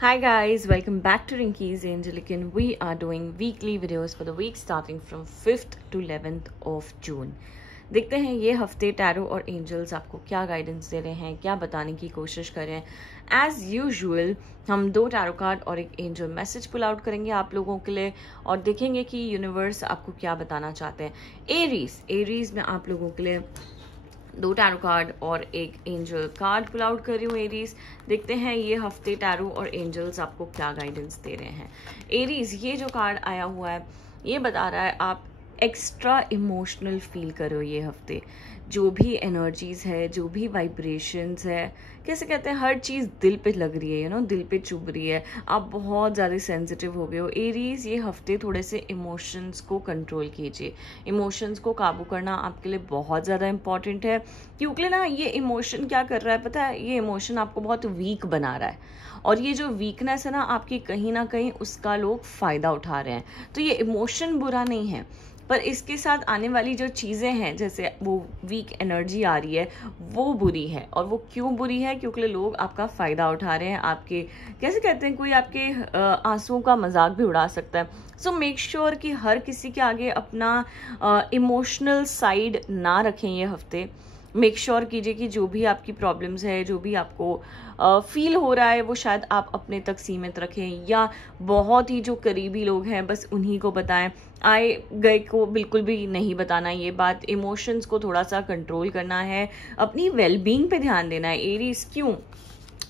Hi guys, welcome back to Rinky's Angelic and we are doing weekly videos for the week starting from 5th to 11th of June. देखते हैं ये हफ्ते tarot और angels आपको क्या guidance दे रहे हैं, क्या बताने की कोशिश कर रहे हैं। एज यूजुअल हम 2 टैरो कार्ड और एक एंजल मैसेज पुल आउट करेंगे आप लोगों के लिए और देखेंगे कि यूनिवर्स आपको क्या बताना चाहते हैं। एरीज में आप लोगों के लिए 2 टैरो कार्ड और एक एंजल कार्ड पुल आउट कर रही हूँ। एरीज देखते हैं ये हफ्ते टैरो और एंजल्स आपको क्या गाइडेंस दे रहे हैं। एरीज ये जो कार्ड आया हुआ है ये बता रहा है आप एक्स्ट्रा इमोशनल फील करो ये हफ्ते। जो भी एनर्जीज है, जो भी वाइब्रेशंस है, कैसे कहते हैं, हर चीज़ दिल पे लग रही है, दिल पे चुभ रही है। आप बहुत ज़्यादा सेंसिटिव हो गए हो। एरीज ये हफ्ते थोड़े से इमोशंस को कंट्रोल कीजिए। इमोशंस को काबू करना आपके लिए बहुत ज़्यादा इंपॉर्टेंट है, क्योंकि ना ये इमोशन क्या कर रहा है पता है, ये इमोशन आपको बहुत वीक बना रहा है और ये जो वीकनेस है ना आपकी, कहीं ना कहीं उसका लोग फ़ायदा उठा रहे हैं। तो ये इमोशन बुरा नहीं है, पर इसके साथ आने वाली जो चीज़ें हैं, जैसे वो वीक एनर्जी आ रही है, वो बुरी है। और वो क्यों बुरी है? क्योंकि लोग आपका फ़ायदा उठा रहे हैं, आपके कैसे कहते हैं, कोई आपके आंसुओं का मजाक भी उड़ा सकता है। सो मेक श्योर कि हर किसी के आगे अपना इमोशनल साइड ना रखें ये हफ्ते। मेक श्योर कीजिए कि जो भी आपकी प्रॉब्लम्स है, जो भी आपको फील हो रहा है, वो शायद आप अपने तक सीमित रखें, या बहुत ही जो करीबी लोग हैं बस उन्हीं को बताएं। आए गए को बिल्कुल भी नहीं बताना ये बात। इमोशंस को थोड़ा सा कंट्रोल करना है, अपनी वेलबींग पे ध्यान देना है। एरीज क्यों?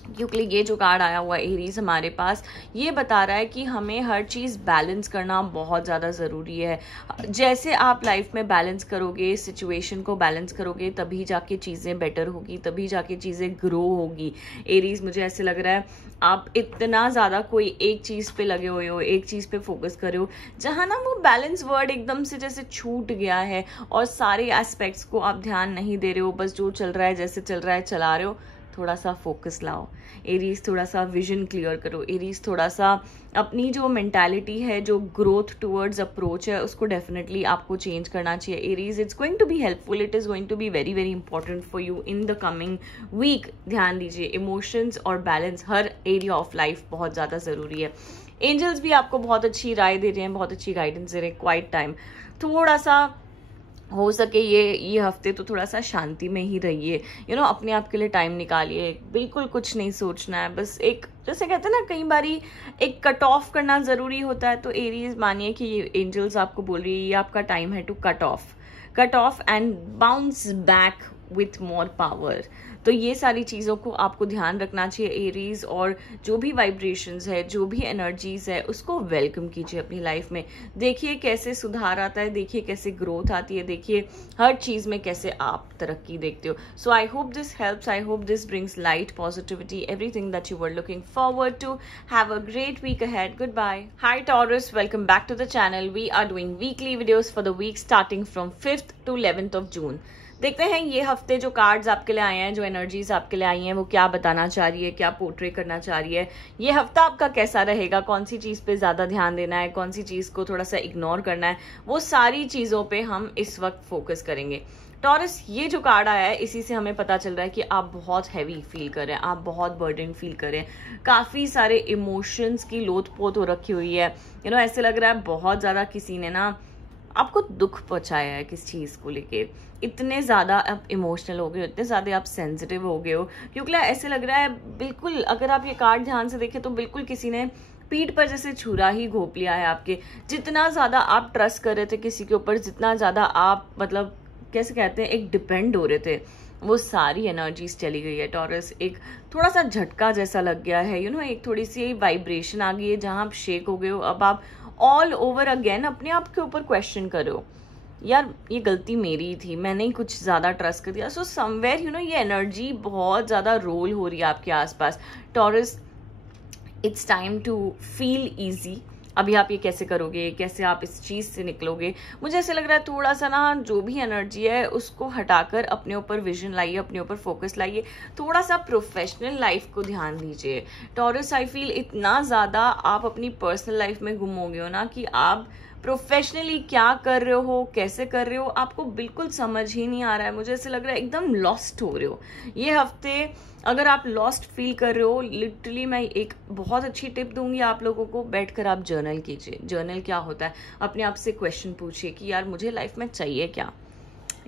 क्योंकि ये जो कार्ड आया हुआ है एरीज हमारे पास, ये बता रहा है कि हमें हर चीज़ बैलेंस करना बहुत ज़्यादा ज़रूरी है। जैसे आप लाइफ में बैलेंस करोगे, सिचुएशन को बैलेंस करोगे, तभी जाके चीज़ें बेटर होगी, तभी जाके चीज़ें ग्रो होगी। एरीज मुझे ऐसे लग रहा है आप इतना ज़्यादा कोई एक चीज़ पे लगे हुए हो, एक चीज़ पे फोकस कर रहे हो, जहाँ ना वो बैलेंस वर्ड एकदम से जैसे छूट गया है और सारे एस्पेक्ट्स को आप ध्यान नहीं दे रहे हो, बस जो चल रहा है जैसे चल रहा है चला रहे हो। थोड़ा सा फोकस लाओ एरीज, थोड़ा सा विजन क्लियर करो एरीज, थोड़ा सा अपनी जो मेंटालिटी है, जो ग्रोथ टुवर्ड्स अप्रोच है, उसको डेफिनेटली आपको चेंज करना चाहिए Aries. It's going to be helpful, it is going to be very very important for you in the coming week. ध्यान दीजिए, इमोशंस और बैलेंस हर एरिया ऑफ लाइफ बहुत ज़्यादा ज़रूरी है। एंजल्स भी आपको बहुत अच्छी राय दे रहे हैं, बहुत अच्छी गाइडेंस दे रहे हैं। क्वाइट टाइम, थोड़ा सा हो सके ये हफ्ते तो थोड़ा सा शांति में ही रहिए। अपने आप के लिए टाइम निकालिए, बिल्कुल कुछ नहीं सोचना है, बस एक जैसे कहते हैं ना, कई बारी एक कट ऑफ करना ज़रूरी होता है। तो एरीज मानिए कि ये एंजल्स आपको बोल रही है ये आपका टाइम है to cut off and bounce back with more power. तो ये सारी चीज़ों को आपको ध्यान रखना चाहिए एरीज, और जो भी वाइब्रेशंस है, जो भी एनर्जीज है, उसको वेलकम कीजिए अपनी लाइफ में। देखिए कैसे सुधार आता है, देखिए कैसे ग्रोथ आती है, देखिए हर चीज़ में कैसे आप तरक्की देखते हो। So I hope this helps, I hope this brings light, positivity, everything that you were looking forward to. Have a great week ahead, good bye. Hi Taurus, welcome back to the channel. We are doing weekly videos for the week starting from 5th to 11th of June। देखते हैं ये हफ्ते जो cards आपके लिए आए हैं, जो एनर्जीज आपके लिए आई हैं, वो क्या बताना चाह रही है, क्या पोर्ट्रे करना चाह रही है। ये हफ्ता आपका कैसा रहेगा, कौन सी चीज़ पे ज़्यादा ध्यान देना है, कौन सी चीज़ को थोड़ा सा इग्नोर करना है, वो सारी चीज़ों पे हम इस वक्त फोकस करेंगे। टॉरस, ये जो कार्ड आया है इसी से हमें पता चल रहा है कि आप बहुत हैवी फील कर रहे हैं, आप बहुत बर्डन फील कर रहे हैं, काफ़ी सारे इमोशंस की लोथ-पोथ हो रखी हुई है। ऐसे लग रहा है बहुत ज़्यादा किसी ने ना आपको दुख पहुंचाया है किस चीज़ को लेके। इतने ज़्यादा आप इमोशनल हो गए हो, इतने ज़्यादा आप सेंसिटिव हो गए हो, क्योंकि ऐसे लग रहा है बिल्कुल, अगर आप ये कार्ड ध्यान से देखें तो बिल्कुल किसी ने पीठ पर जैसे छुरा ही घोंप लिया है आपके। जितना ज़्यादा आप ट्रस्ट कर रहे थे किसी के ऊपर, जितना ज़्यादा आप मतलब कैसे कहते हैं एक डिपेंड हो रहे थे, वो सारी एनर्जीज चली गई है टॉरस। एक थोड़ा सा झटका जैसा लग गया है, एक थोड़ी सी वाइब्रेशन आ गई है जहाँ आप शेक हो गए हो। अब आप ऑल ओवर अगेन अपने आप के ऊपर क्वेश्चन करो, यार ये गलती मेरी थी, मैंने ही कुछ ज़्यादा ट्रस्ट कर दिया। सो समवेयर ये एनर्जी बहुत ज़्यादा रोल हो रही है आपके आसपास। Taurus, it's time to feel easy. अभी आप ये कैसे करोगे, कैसे आप इस चीज़ से निकलोगे? मुझे ऐसे लग रहा है थोड़ा सा ना जो भी एनर्जी है उसको हटाकर अपने ऊपर विजन लाइए, अपने ऊपर फोकस लाइए, थोड़ा सा प्रोफेशनल लाइफ को ध्यान दीजिए। टॉरस, आई फील इतना ज़्यादा आप अपनी पर्सनल लाइफ में गुम हो गए हो ना कि आप प्रोफेशनली क्या कर रहे हो, कैसे कर रहे हो, आपको बिल्कुल समझ ही नहीं आ रहा है। मुझे ऐसे लग रहा है एकदम लॉस्ट हो रहे हो ये हफ्ते। अगर आप लॉस्ट फील कर रहे हो, लिटरली मैं एक बहुत अच्छी टिप दूंगी आप लोगों को, बैठकर आप जर्नल कीजिए। जर्नल क्या होता है, अपने आप से क्वेश्चन पूछिए कि यार मुझे लाइफ में चाहिए क्या,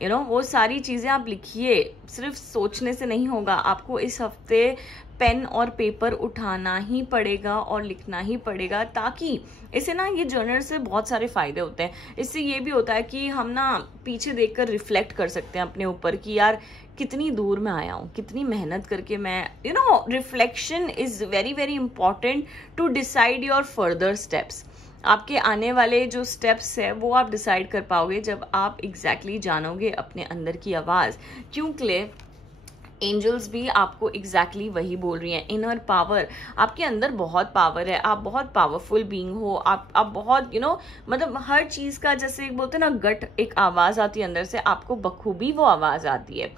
वो सारी चीजें आप लिखिए। सिर्फ सोचने से नहीं होगा, आपको इस हफ्ते पेन और पेपर उठाना ही पड़ेगा और लिखना ही पड़ेगा, ताकि इससे ना, ये जर्नल से बहुत सारे फायदे होते हैं। इससे ये भी होता है कि हम ना पीछे देखकर रिफ्लेक्ट कर सकते हैं अपने ऊपर कि यार कितनी दूर मैं आया हूँ, कितनी मेहनत करके मैं, reflection is very very important to decide your further steps. आपके आने वाले जो स्टेप्स है वो आप डिसाइड कर पाओगे जब आप एग्जैक्टली जानोगे अपने अंदर की आवाज। क्योंकि एंजल्स भी आपको एग्जैक्टली वही बोल रही हैं, इनर पावर, आपके अंदर बहुत पावर है, आप बहुत पावरफुल बीइंग हो, आप बहुत मतलब हर चीज का, जैसे बोलते हैं ना गट, एक आवाज आती है अंदर से, आपको बखूबी वो आवाज आती है।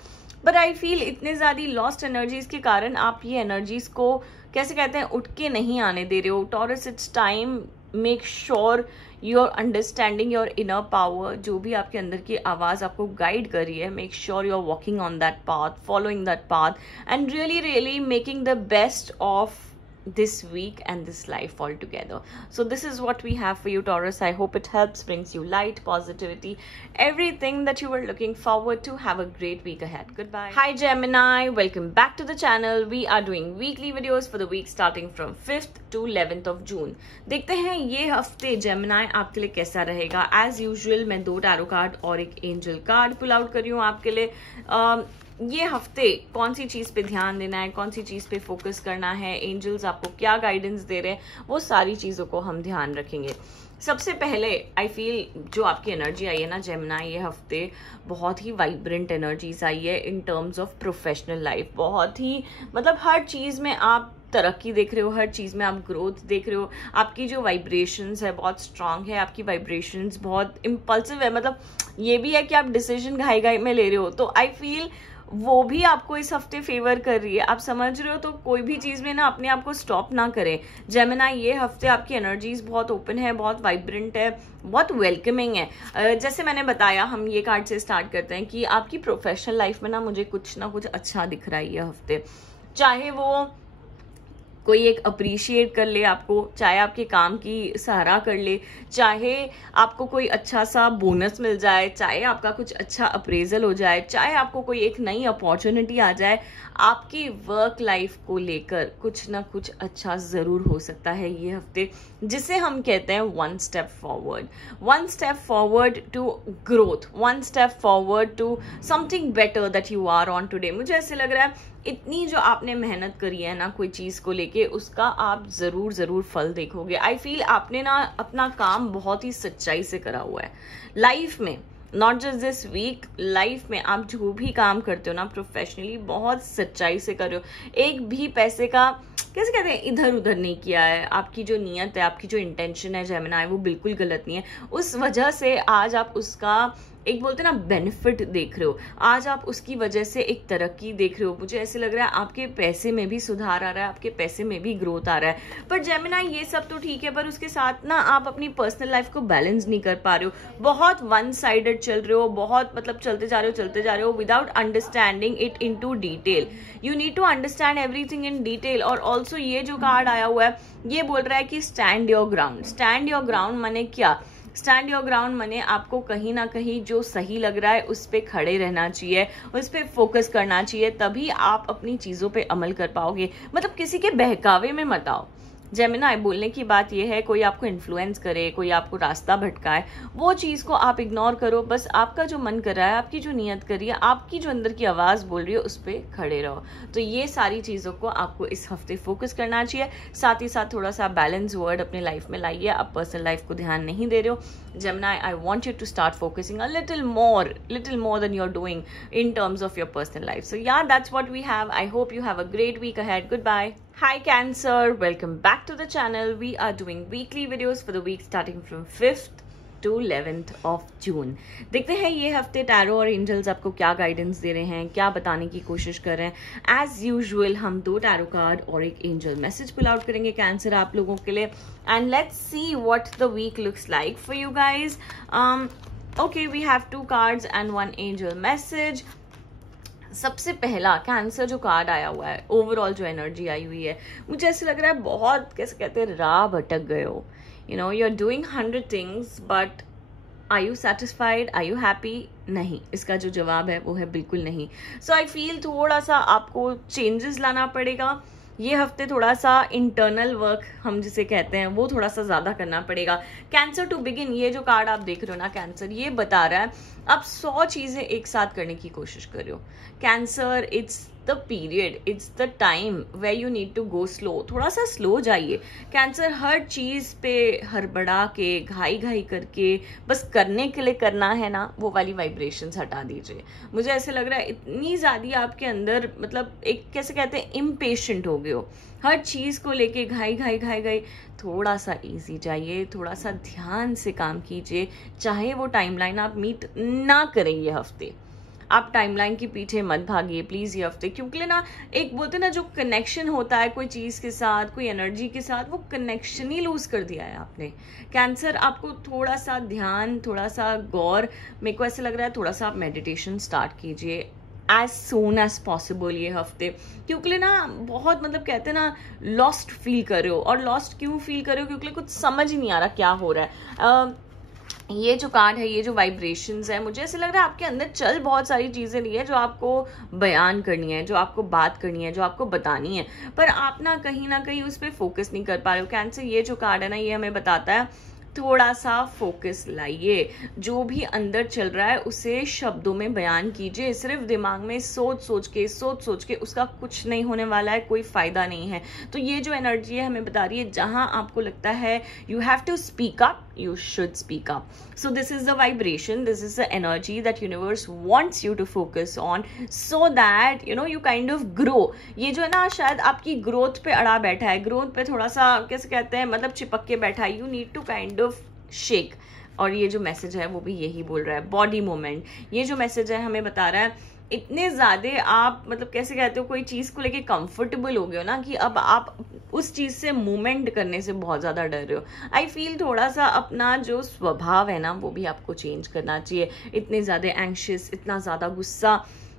बट आई फील इतने ज्यादा लॉस्ट एनर्जीज के कारण आप ये एनर्जीज को, कैसे कहते हैं, उठ के नहीं आने दे रहे हो। Taurus, it's time, make sure you're understanding your inner power, जो भी आपके अंदर की आवाज आपको गाइड कर रही है, make sure you're walking on that path, following that path, and really making the best of this week and this life altogether. So this is what we have for you, Taurus. I hope it helps, brings you light, positivity, everything that you were looking forward to. Have a great week ahead. Goodbye. Hi Gemini, welcome back to the channel. We are doing weekly videos for the week starting from 5th to 11th of June. देखते हैं ये हफ्ते Gemini आपके लिए कैसा रहेगा। As usual मैं 2 tarot card और एक एंजल कार्ड पुल आउट कर रही हूँ आपके लिए। ये हफ्ते कौन सी चीज पे ध्यान देना है, कौन सी चीज पे फोकस करना है, एंजल्स आपको क्या गाइडेंस दे रहे हैं, वो सारी चीजों को हम ध्यान रखेंगे। सबसे पहले आई फील जो आपकी एनर्जी आई है ना जेमिनी, ये हफ्ते बहुत ही वाइब्रेंट एनर्जीज आई है इन टर्म्स ऑफ प्रोफेशनल लाइफ। बहुत ही मतलब हर चीज में आप तरक्की देख रहे हो, हर चीज में आप ग्रोथ देख रहे हो। आपकी जो वाइब्रेशंस है बहुत स्ट्रांग है, आपकी वाइब्रेशंस बहुत इम्पल्सिव है। मतलब ये भी है कि आप डिसीजन घाई घाई में ले रहे हो, तो आई फील वो भी आपको इस हफ्ते फेवर कर रही है। आप समझ रहे हो, तो कोई भी चीज में ना अपने आप को स्टॉप ना करें। जेमिनी, ये हफ्ते आपकी एनर्जीज बहुत ओपन है, बहुत वाइब्रेंट है, बहुत वेलकमिंग है। जैसे मैंने बताया, हम ये कार्ड से स्टार्ट करते हैं कि आपकी प्रोफेशनल लाइफ में ना मुझे कुछ ना कुछ अच्छा दिख रहा है ये हफ्ते। चाहे वो कोई एक अप्रिशिएट कर ले आपको, चाहे आपके काम की सराहना कर ले, चाहे आपको कोई अच्छा सा बोनस मिल जाए, चाहे आपका कुछ अच्छा अप्रेजल हो जाए, चाहे आपको कोई एक नई अपॉर्चुनिटी आ जाए, आपकी वर्क लाइफ को लेकर कुछ ना कुछ अच्छा जरूर हो सकता है ये हफ्ते, जिसे हम कहते हैं one step forward to growth, one step forward to something better that you are on today. मुझे ऐसे लग रहा है इतनी जो आपने मेहनत करी है ना कोई चीज को लेके, उसका आप जरूर फल देखोगे। आई फील आपने ना अपना काम बहुत ही सच्चाई से करा हुआ है लाइफ में, not just this week, life में आप जो भी काम करते हो ना प्रोफेशनली, बहुत सच्चाई से कर रहे हो। एक भी पैसे का, कैसे कहते हैं, इधर उधर नहीं किया है। आपकी जो नीयत है, आपकी जो इंटेंशन है जेमिनी, वो बिल्कुल गलत नहीं है। उस वजह से आज आप उसका एक बोलते ना बेनिफिट देख रहे हो, आज आप उसकी वजह से एक तरक्की देख रहे हो। मुझे ऐसे लग रहा है आपके पैसे में भी सुधार आ रहा है, आपके पैसे में भी ग्रोथ आ रहा है। पर जेमिनी, ये सब तो ठीक है, पर उसके साथ ना आप अपनी पर्सनल लाइफ को बैलेंस नहीं कर पा रहे हो। बहुत वन साइडेड चल रहे हो, बहुत मतलब चलते जा रहे हो without understanding it in to detail. You need to understand everything in detail. और ऑल्सो ये जो कार्ड आया हुआ है, ये बोल रहा है कि stand your ground. Stand your ground माने क्या? स्टैंड योर ग्राउंड माने आपको कहीं ना कहीं जो सही लग रहा है उस पे खड़े रहना चाहिए, उस पे फोकस करना चाहिए, तभी आप अपनी चीजों पे अमल कर पाओगे। मतलब किसी के बहकावे में मत आओ। जेमिनी, बोलने की बात यह है, कोई आपको इन्फ्लुएंस करे, कोई आपको रास्ता भटकाए, वो चीज को आप इग्नोर करो। बस आपका जो मन कर रहा है, आपकी जो नियत कर रही है, आपकी जो अंदर की आवाज बोल रही है, उस पर खड़े रहो। तो ये सारी चीजों को आपको इस हफ्ते फोकस करना चाहिए। साथ ही साथ थोड़ा सा बैलेंस वर्ड अपने लाइफ में लाइए। आप पर्सनल लाइफ को ध्यान नहीं दे रहे हो Gemini, I want you to start focusing a little more than you are doing in terms of your personal life. So yeah, that's what we have. I hope you have a great week ahead. Goodbye. Hi Cancer, welcome back to the channel. We are doing weekly videos for the week starting from 5th to 11th of June. देखते हैं ये हफ्ते tarot और angels आपको क्या guidance दे रहे हैं, क्या बताने की कोशिश कर रहे हैं। एज यूजुअल हम 2 टैरो कार्ड और एक एंजल मैसेज पुल आउट करेंगे कैंसर आप लोगों के लिए, and let's see what the week looks like for you guys. Okay, we have 2 cards and 1 angel message. सबसे पहला कैंसर जो कार्ड आया हुआ है, ओवरऑल जो एनर्जी आई हुई है, मुझे ऐसे लग रहा है बहुत, कैसे कहते हैं, राह भटक गए हो। You know, you are doing 100 things but are you satisfied, are you happy? नहीं, इसका जो जवाब है वो है बिल्कुल नहीं। सो आई फील थोड़ा सा आपको चेंजेस लाना पड़ेगा ये हफ्ते। थोड़ा सा इंटरनल वर्क हम जिसे कहते हैं वो थोड़ा सा ज्यादा करना पड़ेगा। कैंसर टू बिगिन, ये जो कार्ड आप देख रहे हो ना कैंसर, ये बता रहा है आप 100 चीजें एक साथ करने की कोशिश कर रहे हो। Cancer, it's the period, it's the time way you need to go slow. थोड़ा सा स्लो जाइए। कैंसर, हर चीज पे हड़बड़ा के घाई घाई करके बस करने के लिए करना है ना, वो वाली वाइब्रेशंस हटा दीजिए। मुझे ऐसे लग रहा है इतनी ज्यादा आपके अंदर, मतलब एक कैसे कहते हैं, इम्पेशेंट हो गए हो, हर चीज को लेके घाई घाई घाई घाई। थोड़ा सा इजी जाइए, थोड़ा सा ध्यान से काम कीजिए। चाहे वो टाइमलाइन आप मीट ना करें ये हफ्ते, आप टाइमलाइन के पीछे मत भागिए प्लीज ये हफ्ते, क्योंकि ना एक बोलते ना जो कनेक्शन होता है कोई चीज के साथ, कोई एनर्जी के साथ, वो कनेक्शन ही लूज कर दिया है आपने। कैंसर, आपको थोड़ा सा ध्यान, थोड़ा सा गौर, मेरे को ऐसे लग रहा है थोड़ा सा आप मेडिटेशन स्टार्ट कीजिए एज सून एज पॉसिबल ये हफ्ते, क्योंकि ना बहुत, मतलब कहते हैं ना, लॉस्ट फील कर रहे हो। और लॉस्ट क्यों फील कर रहे हो? क्योंकि कुछ समझ ही नहीं आ रहा क्या हो रहा है। ये जो कार्ड है, ये जो वाइब्रेशंस है, मुझे ऐसे लग रहा है आपके अंदर चल बहुत सारी चीजें रही है जो आपको बयान करनी है, जो आपको बात करनी है, जो आपको बतानी है, पर आप ना कहीं उस पर फोकस नहीं कर पा रहे हो। कैंसर, ये जो कार्ड है ना, ये हमें बताता है थोड़ा सा फोकस लाइए। जो भी अंदर चल रहा है उसे शब्दों में बयान कीजिए। सिर्फ दिमाग में सोच सोच के उसका कुछ नहीं होने वाला है, कोई फायदा नहीं है। तो ये जो एनर्जी है हमें बता रही है, जहां आपको लगता है you have to speak up, you should speak up. So this is the vibration, this is the energy that universe wants you to focus on so that you know you kind of grow. ये जो है ना शायद आपकी growth पे अड़ा बैठा है, ग्रोथ पे थोड़ा सा कैसे कहते हैं, मतलब चिपक के बैठा है। You need to kind of shake. और ये जो मैसेज है वो भी यही बोल रहा है, बॉडी मूवमेंट। ये जो मैसेज है हमें बता रहा है इतने ज्यादा आप, मतलब कैसे कहते हो, कोई चीज को लेके कंफर्टेबल हो गए हो ना कि अब आप उस चीज से मूवमेंट करने से बहुत ज्यादा डर रहे हो। आई फील थोड़ा सा अपना जो स्वभाव है ना वो भी आपको चेंज करना चाहिए। इतने ज्यादा एंग्शियस, इतना ज्यादा गुस्सा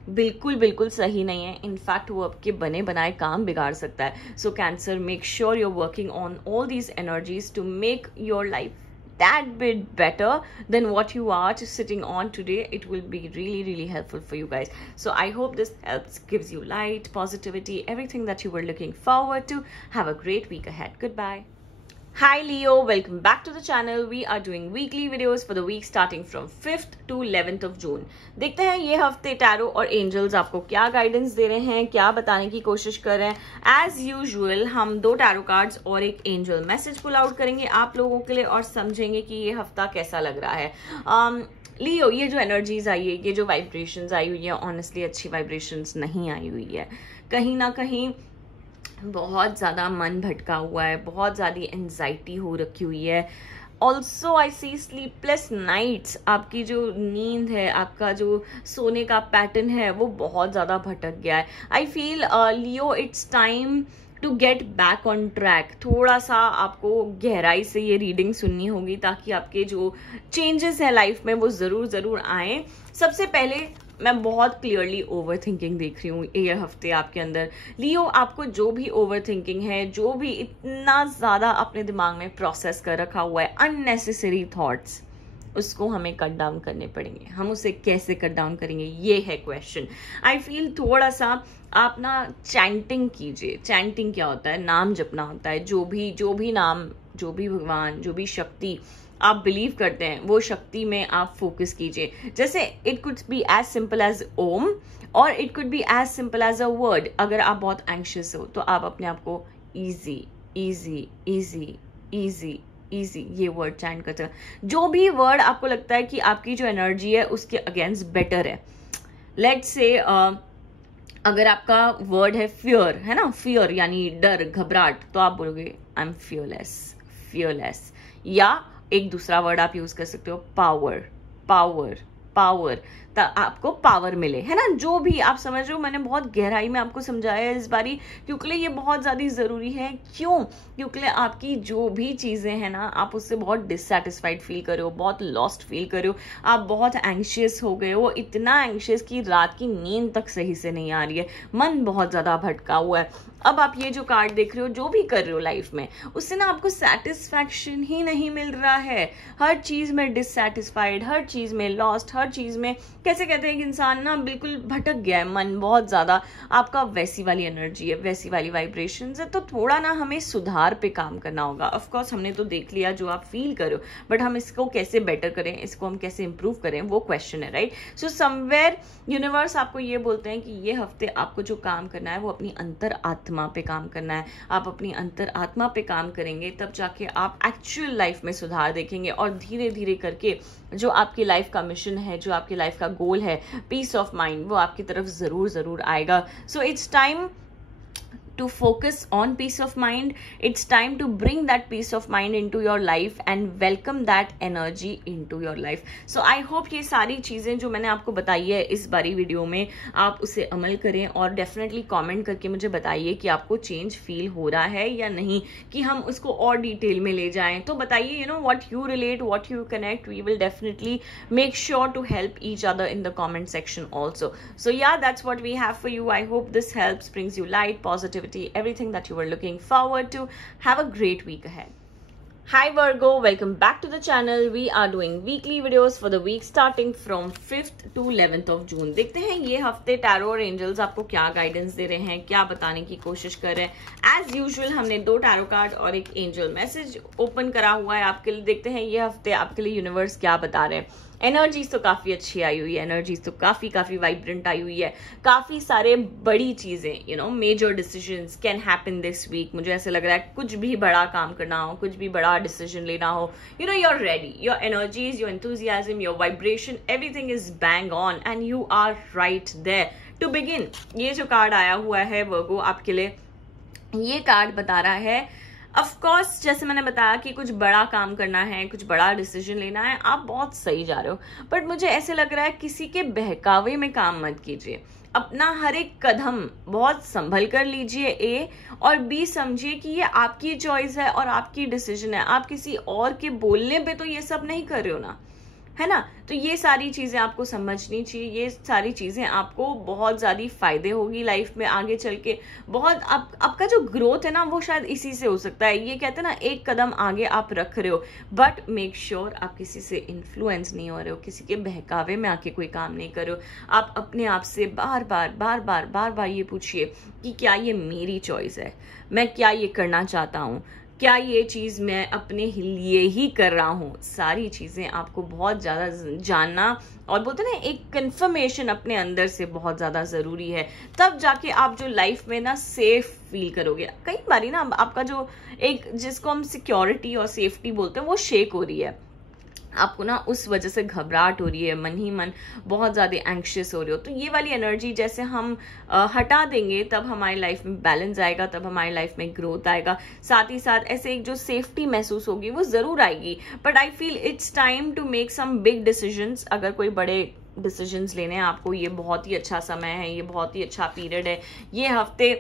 बिल्कुल सही नहीं है। इनफैक्ट वो आपके बने बनाए काम बिगाड़ सकता है। So cancer, make sure you are working on all these energies to make your life that bit better than what you are just sitting on today. It will be really helpful for you guys. So I hope this helps, gives you light, positivity, everything that you were looking forward to. Have a great week ahead. Goodbye. Hi Leo, welcome back to the channel. We are doing weekly videos for the week starting from 5th to 11th of June. देखते हैं ये हफ्ते tarot और angels आपको क्या guidance दे रहे हैं, क्या बताने की कोशिश कर रहे हैं। एज यूजुअल हम 2 टैरो कार्ड्स और एक एंजल मैसेज पुल आउट करेंगे आप लोगों के लिए और समझेंगे कि ये हफ्ता कैसा लग रहा है। लियो, ये जो एनर्जीज आई है, ये जो वाइब्रेशंस आई हुई है, ऑनेस्टली अच्छी वाइब्रेशंस नहीं आई हुई है। कहीं ना कहीं बहुत ज़्यादा मन भटका हुआ है, बहुत ज़्यादा एंजाइटी हो रखी हुई है। Also I see sleepless nights, आपकी जो नींद है, आपका जो सोने का पैटर्न है वो बहुत ज़्यादा भटक गया है। I feel Leo, it's time to get back on track. थोड़ा सा आपको गहराई से ये रीडिंग सुननी होगी ताकि आपके जो चेंजेस है लाइफ में वो ज़रूर आए। सबसे पहले मैं बहुत क्लियरली ओवर थिंकिंग देख रही हूँ ये हफ्ते आपके अंदर। लियो, आपको जो भी ओवर थिंकिंग है, जो भी इतना ज़्यादा अपने दिमाग में प्रोसेस कर रखा हुआ है, अननेसेसरी थॉट्स, उसको हमें कट डाउन करने पड़ेंगे। हम उसे कैसे कट डाउन करेंगे, ये है क्वेश्चन। आई फील थोड़ा सा आप ना चैंटिंग कीजिए। चैंटिंग क्या होता है? नाम जपना होता है। जो भी नाम, जो भी भगवान, जो भी शक्ति आप बिलीव करते हैं वो शक्ति में आप फोकस कीजिए। जैसे it could be as simple as Om or it could be as simple as a word. अगर आप बहुत एंग्शियस हो तो आप अपने आप को easy easy easy easy easy ये वर्ड चैंट करते हैं। जो भी वर्ड आपको लगता है कि आपकी जो एनर्जी है उसके अगेंस्ट बेटर है। लेट्स से अगर आपका वर्ड है फियर, है ना, फियर यानी डर, घबराहट, तो आप बोलोगे आई एम फियरलेस। या एक दूसरा वर्ड आप यूज कर सकते हो, पावर, पावर, पावर, आपको पावर मिले, है ना। जो भी आप समझ रहे हो, मैंने बहुत गहराई में आपको समझाया है इस बारी, क्योंकि ये बहुत ज्यादा जरूरी है। क्यों? क्योंकि आपकी जो भी चीजें हैं ना, आप उससे बहुत डिससेटिस्फाइड फील कर रहे हो, बहुत लॉस्ट फील कर रहे हो, आप बहुत एंग्शियस हो गए हो, इतना एंग्शियस कि रात की नींद तक सही से नहीं आ रही है, मन बहुत ज्यादा भटका हुआ है। अब आप ये जो कार्ड देख रहे हो, जो भी कर रहे हो लाइफ में, उससे ना आपको सेटिस्फैक्शन ही नहीं मिल रहा है। हर चीज में डिससेटिस्फाइड, हर चीज में लॉस्ट, हर चीज में कैसे कहते हैं कि इंसान ना बिल्कुल भटक गया है, मन बहुत ज्यादा। आपका वैसी वाली एनर्जी है, वैसी वाली वाइब्रेशंस है, तो थोड़ा ना हमें सुधार पे काम करना होगा। ऑफ कोर्स हमने तो देख लिया जो आप फील कर रहे हो, बट हम इसको कैसे बेटर करें, इसको हम कैसे इंप्रूव करें, वो क्वेश्चन है, राइट। सो समवेयर यूनिवर्स आपको ये बोलते हैं कि ये हफ्ते आपको जो काम करना है वो अपनी अंतर आत्मा पे काम करना है। आप अपनी अंतर आत्मा पे काम करेंगे, तब जाके आप एक्चुअल लाइफ में सुधार देखेंगे, और धीरे धीरे करके जो आपकी लाइफ का मिशन है, जो आपकी लाइफ का गोल है, पीस ऑफ माइंड, वो आपकी तरफ जरूर जरूर आएगा। So it's time to focus on peace of mind. It's time to bring that peace of mind into your life and welcome that energy into your life. So I hope ये सारी चीजें जो मैंने आपको बताई है इस बारी वीडियो में, आप उसे अमल करें, और डेफिनेटली कमेंट करके मुझे बताइए कि आपको चेंज फील हो रहा है या नहीं, कि हम उसको और डिटेल में ले जाएं। तो बताइए, you know, what you relate, what you connect, we will definitely make sure to help each other in the comment section also. So yeah, that's what we have for you. I hope this helps, brings you light, positivity, everything that you were looking forward to. Have a great week ahead. Hi Virgo, welcome back to the channel. We are doing weekly videos for the week starting from 5th to 11th of June. देखते हैं ये हफ्ते tarot और angels आपको क्या guidance दे रहे हैं, क्या बताने की कोशिश कर रहे हैं। एज यूजुअल हमने 2 टैरो कार्ड और एक एंजल मैसेज ओपन करा हुआ है आपके लिए। देखते हैं ये हफ्ते आपके लिए यूनिवर्स क्या बता रहे हैं। एनर्जीज तो काफी अच्छी आई हुई है, एनर्जीज तो काफी वाइब्रेंट आई हुई है। काफी सारे बड़ी चीजें, you know, major decisions can happen this week. मुझे ऐसे लग रहा है कुछ भी बड़ा काम करना हो, कुछ भी बड़ा डिसीजन लेना हो, you know, you are ready, your energies, your enthusiasm, your vibration, everything is bang on and you are right there to begin. ये जो कार्ड आया हुआ है वर्गो आपके लिए, ये कार्ड बता रहा है, ऑफ कोर्स जैसे मैंने बताया कि कुछ बड़ा काम करना है, कुछ बड़ा डिसीजन लेना है, आप बहुत सही जा रहे हो, बट मुझे ऐसे लग रहा है किसी के बहकावे में काम मत कीजिए। अपना हर एक कदम बहुत संभल कर लीजिए, ए, और बी समझिए कि ये आपकी चॉइस है और आपकी डिसीजन है। आप किसी और के बोलने पे तो ये सब नहीं कर रहे हो ना, है ना। तो ये सारी चीजें आपको समझनी चाहिए, ये सारी चीजें आपको बहुत ज्यादा फायदे होगी लाइफ में आगे चल के। बहुत आपका जो ग्रोथ है ना, वो शायद इसी से हो सकता है। ये कहते हैं ना, एक कदम आगे आप रख रहे हो, बट मेक श्योर आप किसी से इन्फ्लुएंस नहीं हो रहे हो, किसी के बहकावे में आके कोई काम नहीं कर रहे हो। आप अपने आप से बार बार ये पूछिए कि क्या ये मेरी चॉइस है, मैं क्या ये करना चाहता हूँ, क्या ये चीज मैं अपने लिए ही कर रहा हूँ। सारी चीजें आपको बहुत ज्यादा जानना, और बोलते ना, एक कंफर्मेशन अपने अंदर से बहुत ज्यादा जरूरी है। तब जाके आप जो लाइफ में ना सेफ फील करोगे। कई बारी ना आपका जो एक, जिसको हम सिक्योरिटी और सेफ्टी बोलते हैं, वो शेक हो रही है, आपको ना उस वजह से घबराहट हो रही है, मन ही मन बहुत ज्यादा एंग्शियस हो रहे हो। तो ये वाली एनर्जी जैसे हम हटा देंगे, तब हमारी लाइफ में बैलेंस आएगा, तब हमारी लाइफ में ग्रोथ आएगा। साथ ही साथ ऐसे एक जो सेफ्टी महसूस होगी वो जरूर आएगी। But I feel it's time to make some big decisions. अगर कोई बड़े डिसीजंस लेने हैं आपको, ये बहुत ही अच्छा समय है, ये बहुत ही अच्छा पीरियड है ये हफ्ते।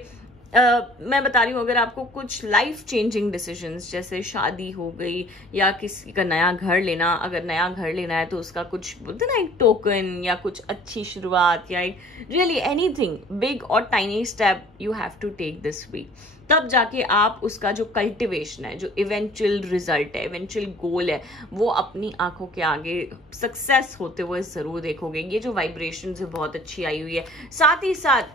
मैं बता रही हूँ, अगर आपको कुछ लाइफ चेंजिंग डिसीजंस, जैसे शादी हो गई या किसी का नया घर लेना, अगर नया घर लेना है तो उसका कुछ बोलते ना, एक टोकन या कुछ अच्छी शुरुआत, या एक रियली एनीथिंग बिग और tiny step you have to take this week, तब जाके आप उसका जो कल्टिवेशन है, जो इवेंचुअल रिजल्ट है, इवेंचुअल गोल है, वो अपनी आंखों के आगे सक्सेस होते हुए जरूर देखोगे। ये जो वाइब्रेशन है बहुत अच्छी आई हुई है। साथ ही साथ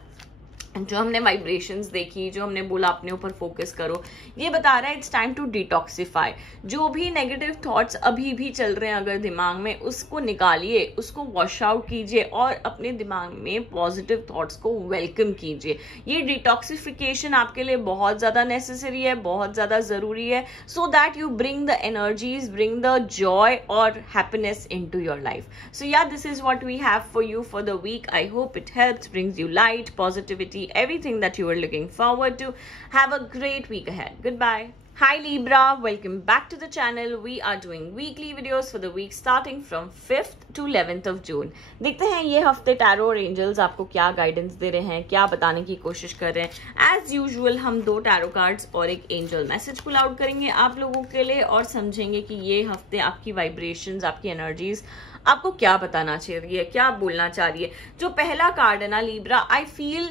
जो हमने वाइब्रेशंस देखी, जो हमने बोला अपने ऊपर फोकस करो, ये बता रहा है इट्स टाइम टू डिटॉक्सिफाई। जो भी नेगेटिव थॉट्स अभी भी चल रहे हैं अगर दिमाग में, उसको निकालिए, उसको वॉश आउट कीजिए और अपने दिमाग में पॉजिटिव थॉट्स को वेलकम कीजिए। ये डिटॉक्सिफिकेशन आपके लिए बहुत ज्यादा नेसेसरी है, बहुत ज्यादा जरूरी है, so that you bring the energies, bring the joy और happiness into your life. So yeah, this is what we have for you for the week. I hope it helps, brings you light, positivity, everything that you were looking forward to. Have a great week ahead. Goodbye. Hi Libra, welcome back to the channel. We are doing weekly videos for the week starting from 5th to 11th of June. देखते हैं ये हफ्ते tarot और angels आपको क्या guidance दे रहे हैं, क्या बताने की कोशिश कर रहे हैं। एज यूजुअल हम 2 टैरो कार्ड्स और एक एंजल मैसेज पुल आउट करेंगे आप लोगों के लिए और समझेंगे कि ये हफ्ते आपकी वाइब्रेशंस, आपकी एनर्जीज आपको क्या बताना चाह रही है, क्या बोलना चाह रही है। जो पहला कार्ड है ना लीब्रा, आई फील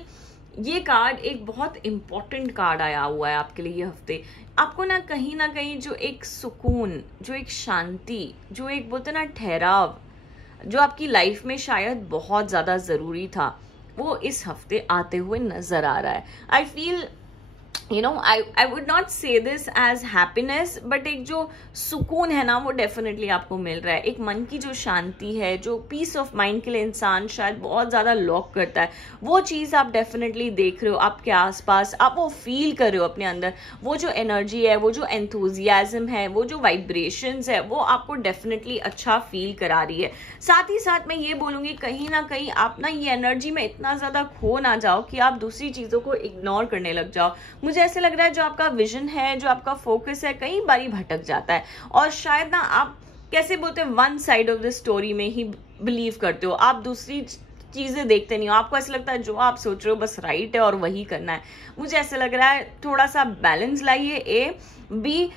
ये कार्ड एक बहुत इंपॉर्टेंट कार्ड आया हुआ है आपके लिए ये हफ्ते। आपको ना कहीं जो एक सुकून, जो एक शांति, जो एक बोलते ना ठहराव, जो आपकी लाइफ में शायद बहुत ज्यादा जरूरी था, वो इस हफ्ते आते हुए नजर आ रहा है। I feel I would not say this as happiness, but एक जो सुकून है ना वो डेफिनेटली आपको मिल रहा है। एक मन की जो शांति है, जो पीस ऑफ माइंड के लिए इंसान शायद बहुत ज्यादा लॉक करता है, वो चीज आप डेफिनेटली देख रहे हो आपके आसपास, आप वो फील कर रहे हो अपने अंदर। वो जो एनर्जी है, वो जो एंथुजियाज्म है, वो जो वाइब्रेशंस है, वो आपको डेफिनेटली अच्छा फील करा रही है। साथ ही साथ मैं ये बोलूंगी कहीं ना कहीं आप ना ये एनर्जी में इतना ज्यादा खो ना जाओ कि आप दूसरी चीजों को इग्नोर करने लग जाओ। मुझे ऐसे लग रहा है जो आपका विजन है, जो आपका फोकस है, कई बारी भटक जाता है और शायद ना आप कैसे बोलते हैं one side of the story में ही बिलीव करते हो, आप दूसरी चीजें देखते नहीं हो। आपको ऐसा लगता है जो आप सोच रहे हो बस राइट है और वही करना है। मुझे ऐसा लग रहा है थोड़ा सा बैलेंस लाइए। A B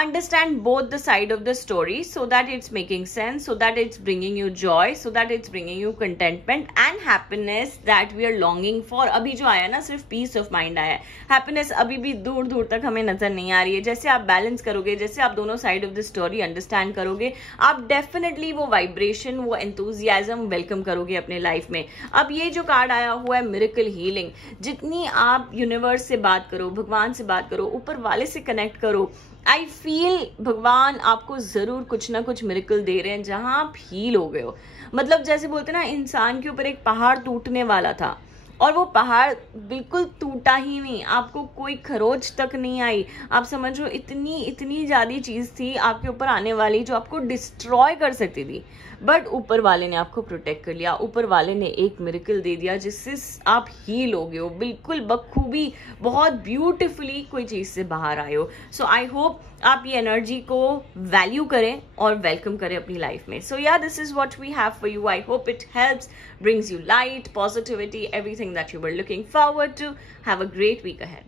understand both the side of the story so that it's making sense, so that it's bringing you joy, so that it's bringing you contentment and happiness that we are longing for। अभी जो आया ना सिर्फ piece of mind आया है, happiness अभी भी दूर दूर तक हमें नजर नहीं आ रही है। जैसे आप बैलेंस करोगे, जैसे आप दोनों side of the story understand करोगे, आप डेफिनेटली वो वाइब्रेशन, वो एंथुजियाज्म वेलकम करोगे अपने लाइफ में। अब ये जो कार्ड आया हुआ है मिरेकल हीलिंग, जितनी आप यूनिवर्स से बात करो, भगवान से बात करो, ऊपर वाले से कनेक्ट करो, आई फील भगवान आपको जरूर कुछ ना कुछ मिरेकल दे रहे हैं जहां आप हील हो गए हो। मतलब जैसे बोलते ना इंसान के ऊपर एक पहाड़ टूटने वाला था और वो पहाड़ बिल्कुल टूटा ही नहीं, आपको कोई खरोच तक नहीं आई। आप समझो इतनी ज्यादा चीज थी आपके ऊपर आने वाली जो आपको डिस्ट्रॉय कर सकती थी, बट ऊपर वाले ने आपको प्रोटेक्ट कर लिया। ऊपर वाले ने एक मिरेकल दे दिया जिससे आप हील हो गए हो, बिल्कुल बखूबी, बहुत ब्यूटिफुली कोई चीज से बाहर आए हो। सो आई होप आप ये एनर्जी को वैल्यू करें और वेलकम करें अपनी लाइफ में। So yeah this is what we have for you. I hope it helps, brings you light, positivity, everything that you were looking forward to. Have a great week ahead.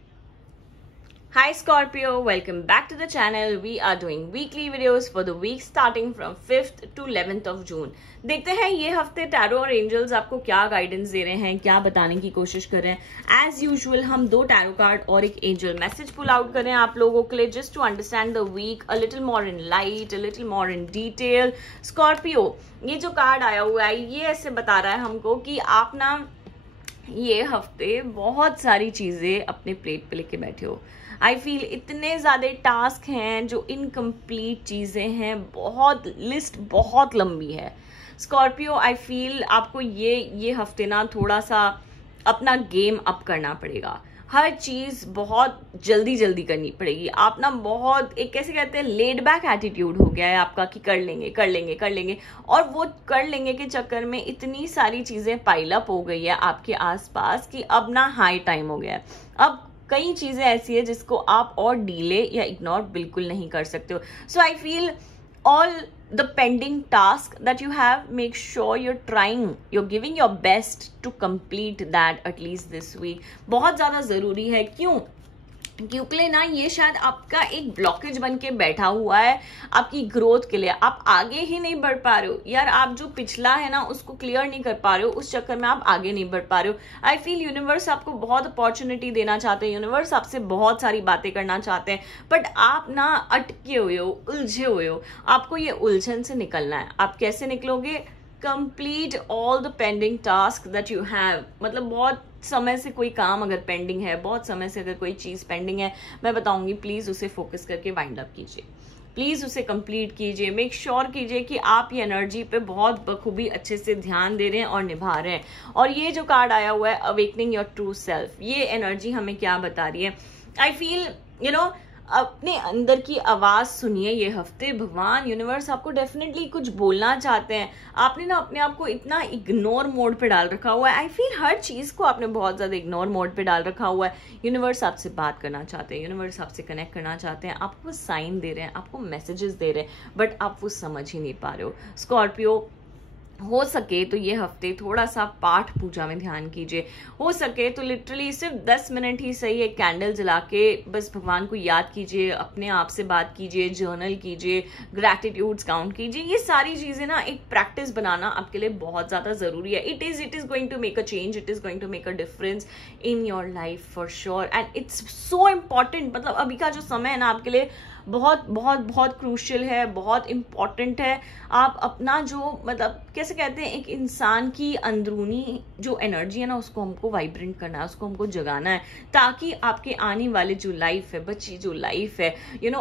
Hi Scorpio, welcome back to the channel. We are doing weekly videos for the week starting from 5th to 11th of June. देखते हैं ये हफ्ते tarot और angels आपको क्या guidance दे रहे हैं, क्या बताने की कोशिश कर रहे हैं। एज यूजुअल हम 2 टैरो कार्ड और एक एंजल मैसेज पुल आउट करें आप लोगों के लिए, just to understand the week a little more in light, a little more in detail. Scorpio, ये जो कार्ड आया हुआ है ये ऐसे बता रहा है हमको कि आप ना ये हफ्ते बहुत सारी चीजें अपने प्लेट पे लेके बैठे हो। आई फील इतने ज्यादा टास्क हैं जो इनकम्प्लीट चीजें हैं, बहुत लिस्ट बहुत लंबी है। स्कॉर्पियो, आई फील आपको ये हफ्ते ना थोड़ा सा अपना गेम अप करना पड़ेगा। हर चीज बहुत जल्दी करनी पड़ेगी। आप ना बहुत एक कैसे कहते हैं लेड बैक एटीट्यूड हो गया है आपका कि कर लेंगे और वो कर लेंगे के चक्कर में इतनी सारी चीजें पाइल अप हो गई है आपके आसपास कि अब ना हाई टाइम हो गया है। अब कई चीजें ऐसी है जिसको आप और डीले या इग्नोर बिल्कुल नहीं कर सकते हो। So I feel all the pending task that you have, make sure you're giving your best to complete that at least this week। बहुत ज्यादा जरूरी है। क्योंकि ना ये शायद आपका एक ब्लॉकेज बन के बैठा हुआ है आपकी ग्रोथ के लिए। आप आगे ही नहीं बढ़ पा रहे हो यार, आप जो पिछला है ना उसको क्लियर नहीं कर पा रहे हो, उस चक्कर में आप आगे नहीं बढ़ पा रहे हो। आई फील यूनिवर्स आपको बहुत अपॉर्चुनिटी देना चाहते हैं, यूनिवर्स आपसे बहुत सारी बातें करना चाहते हैं, बट आप ना अटके हुए हो, उलझे हुए हो। आपको ये उलझन से निकलना है। आप कैसे निकलोगे? Complete all the pending task that you have. मतलब बहुत समय से कोई काम अगर पेंडिंग है, बहुत समय से अगर कोई चीज पेंडिंग है, मैं बताऊंगी प्लीज उसे फोकस करके वाइंड अप कीजिए, प्लीज उसे कंप्लीट कीजिए। मेक श्योर कीजिए कि आप ये एनर्जी पे बहुत बखूबी अच्छे से ध्यान दे रहे हैं और निभा रहे हैं। और ये जो कार्ड आया हुआ है अवेकनिंग योर ट्रू सेल्फ, ये एनर्जी हमें क्या बता रही है? आई फील अपने अंदर की आवाज सुनिए ये हफ्ते। भगवान यूनिवर्स आपको डेफिनेटली कुछ बोलना चाहते हैं। आपने ना अपने आप को इतना इग्नोर मोड पे डाल रखा हुआ है। आई फील हर चीज को आपने बहुत ज्यादा इग्नोर मोड पे डाल रखा हुआ है। यूनिवर्स आपसे बात करना चाहते हैं, यूनिवर्स आपसे कनेक्ट करना चाहते हैं, आपको साइन दे रहे हैं, आपको मैसेजेस दे रहे हैं, बट आप वो समझ ही नहीं पा रहे हो। स्कॉर्पियो, हो सके तो ये हफ्ते थोड़ा सा पाठ पूजा में ध्यान कीजिए। हो सके तो लिटरली सिर्फ 10 मिनट ही सही एक कैंडल जला के बस भगवान को याद कीजिए, अपने आप से बात कीजिए, जर्नल कीजिए, ग्रैटिट्यूड्स काउंट कीजिए। ये सारी चीजें ना एक प्रैक्टिस बनाना आपके लिए बहुत ज्यादा जरूरी है। It is going to make a change, it is going to make a difference in your life for sure, and it's so important. मतलब अभी का जो समय है ना आपके लिए बहुत बहुत बहुत क्रूशियल है, बहुत इंपॉर्टेंट है। आप अपना जो मतलब कैसे कहते हैं, एक इंसान की अंदरूनी जो एनर्जी है ना उसको हमको वाइब्रेंट करना है, उसको हमको जगाना है, ताकि आपके आने वाले जो लाइफ है, बच्ची जो लाइफ है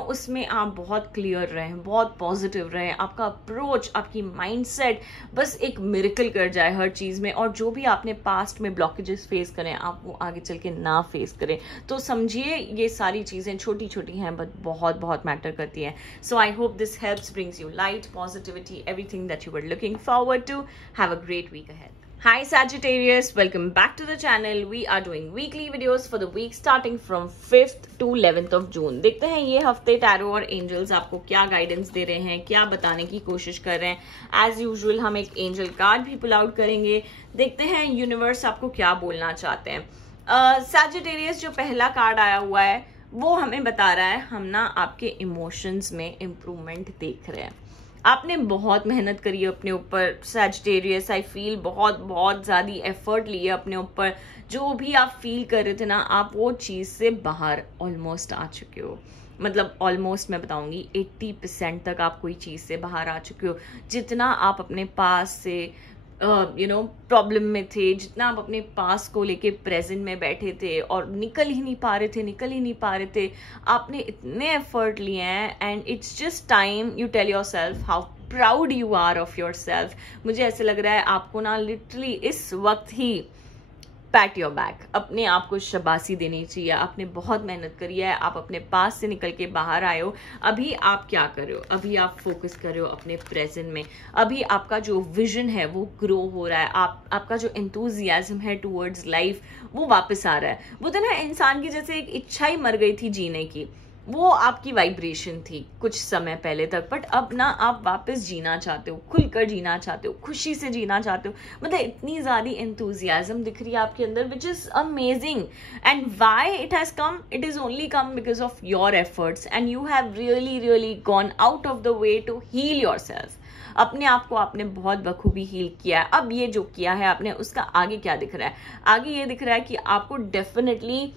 उसमें आप बहुत क्लियर रहें, बहुत पॉजिटिव रहें। आपका अप्रोच, आपकी माइंडसेट बस एक मिरेकल कर जाए हर चीज में, और जो भी आपने पास्ट में ब्लॉकेजेस फेस करें आप वो आगे चल के ना फेस करें। तो समझिए ये सारी चीजें छोटी छोटी हैं बट बहुत बहुत मैटर करती है। So I hope this helps, brings you light, positivity, everything that you were looking forward to. Have a great week ahead. Hi Sagittarius, welcome back to the channel. We are doing weekly videos for the week starting from 5th to 11th of June. देखते हैं ये हफ्ते tarot और angels आपको क्या guidance दे रहे हैं, क्या बताने की कोशिश कर रहे हैं। एज यूजुअल हम एक एंजल कार्ड भी पुल आउट करेंगे। देखते हैं यूनिवर्स आपको क्या बोलना चाहते हैं। सैजिटेरियस जो पहला कार्ड आया हुआ है वो हमें बता रहा है हम ना आपके इमोशंस में इम्प्रूवमेंट देख रहे हैं। आपने बहुत मेहनत करी है अपने ऊपर सैजिटेरियस, आई फील बहुत बहुत ज्यादा एफर्ट लिए अपने ऊपर। जो भी आप फील कर रहे थे ना आप वो चीज से बाहर ऑलमोस्ट आ चुके हो। मतलब ऑलमोस्ट मैं बताऊंगी 80% तक आप कोई चीज से बाहर आ चुके हो। जितना आप अपने पास से प्रॉब्लम में थे, जितना आप अपने पास को लेके प्रेजेंट में बैठे थे और निकल ही नहीं पा रहे थे, आपने इतने एफर्ट लिए हैं and it's just time you tell yourself how proud you are of yourself. मुझे ऐसे लग रहा है आपको ना लिटरली इस वक्त ही पैट योर बैक, अपने आप को शाबाशी देनी चाहिए। आपने बहुत मेहनत करी है, आप अपने पास से निकल के बाहर आए हो। अभी आप क्या कर रहे हो, अभी आप फोकस कर रहे हो अपने प्रेजेंट में। अभी आपका जो विजन है वो ग्रो हो रहा है, आपका जो एंथुजियाज्म है टुवर्ड्स लाइफ वो वापस आ रहा है। वो तो ना इंसान की जैसे एक इच्छा ही मर गई थी जीने की, वो आपकी वाइब्रेशन थी कुछ समय पहले तक, बट अब ना आप वापस जीना चाहते हो, खुलकर जीना चाहते हो, खुशी से जीना चाहते हो। मतलब इतनी ज्यादा एंथुजियाज्म दिख रही है आपके अंदर, which is amazing. And why it has come, it is only come because of your efforts and you have really gone out of the way to heal yourself. अपने आप को आपने बहुत बखूबी हील किया है। अब ये जो किया है आपने उसका आगे क्या दिख रहा है, आगे ये दिख रहा है कि आपको डेफिनेटली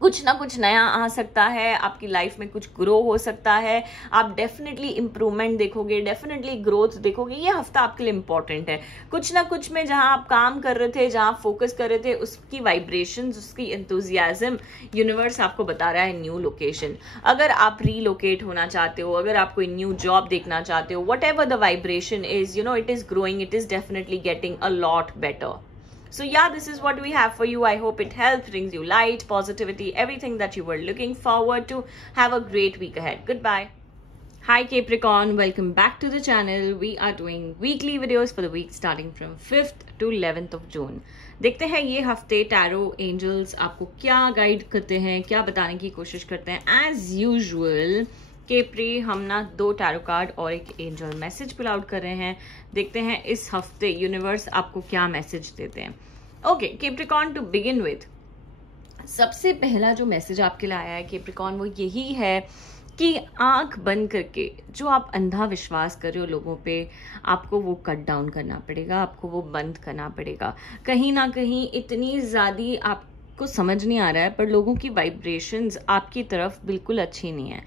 कुछ ना कुछ नया आ सकता है, आपकी लाइफ में कुछ ग्रो हो सकता है। आप डेफिनेटली इंप्रूवमेंट देखोगे, डेफिनेटली ग्रोथ देखोगे। ये हफ्ता आपके लिए इंपॉर्टेंट है। कुछ ना कुछ में जहां आप काम कर रहे थे, जहां फोकस कर रहे थे, उसकी वाइब्रेशंस, उसकी एंथुजियाज्म यूनिवर्स आपको बता रहा है न्यू लोकेशन। अगर आप रीलोकेट होना चाहते हो, अगर आप कोई न्यू जॉब देखना चाहते हो, what ever the vibration is, it is growing, it is definitely getting a lot better. So yeah, this is what we have for you. I hope it helps, brings you light, positivity, everything that you were looking forward to. Have a great week ahead. Goodbye. Hi Capricorn, welcome back to the channel. We are doing weekly videos for the week starting from 5th to 11th of June. देखते हैं ये हफ्ते tarot angels आपको क्या guide करते हैं, क्या बताने की कोशिश करते हैं। एज यूजुअल केप्री हम ना 2 टैरो कार्ड और एक एंजल मैसेज पुल आउट कर रहे हैं। देखते हैं इस हफ्ते यूनिवर्स आपको क्या मैसेज देते हैं। ओके केप्रिकॉर्न, टू बिगिन विथ, सबसे पहला जो मैसेज आपके लिए आया है केप्रिकॉर्न वो यही है कि आंख बंद करके जो आप अंधा विश्वास कर रहे हो लोगों पे, आपको वो कट डाउन करना पड़ेगा, आपको वो बंद करना पड़ेगा। कहीं ना कहीं इतनी ज्यादा आपको समझ नहीं आ रहा है, पर लोगों की वाइब्रेशंस आपकी तरफ बिल्कुल अच्छी नहीं है।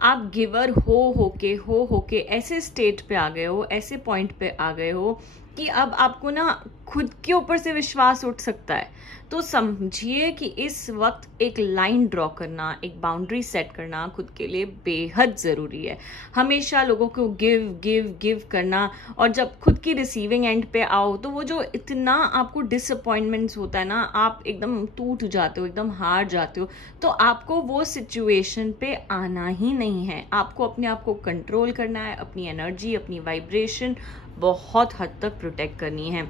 आप गिवर हो के ऐसे स्टेट पे आ गए हो, ऐसे पॉइंट पे आ गए हो कि अब आपको ना खुद के ऊपर से विश्वास उठ सकता है। तो समझिए कि इस वक्त एक लाइन ड्रॉ करना, एक बाउंड्री सेट करना खुद के लिए बेहद जरूरी है। हमेशा लोगों को गिव गिव गिव करना, और जब खुद की रिसीविंग एंड पे आओ तो वो जो इतना आपको डिसअपॉइंटमेंट्स होता है ना, आप एकदम टूट जाते हो, एकदम हार जाते हो। तो आपको वो सिचुएशन पे आना ही नहीं है। आपको अपने आप को कंट्रोल करना है, अपनी एनर्जी, अपनी वाइब्रेशन बहुत हद तक प्रोटेक्ट करनी है।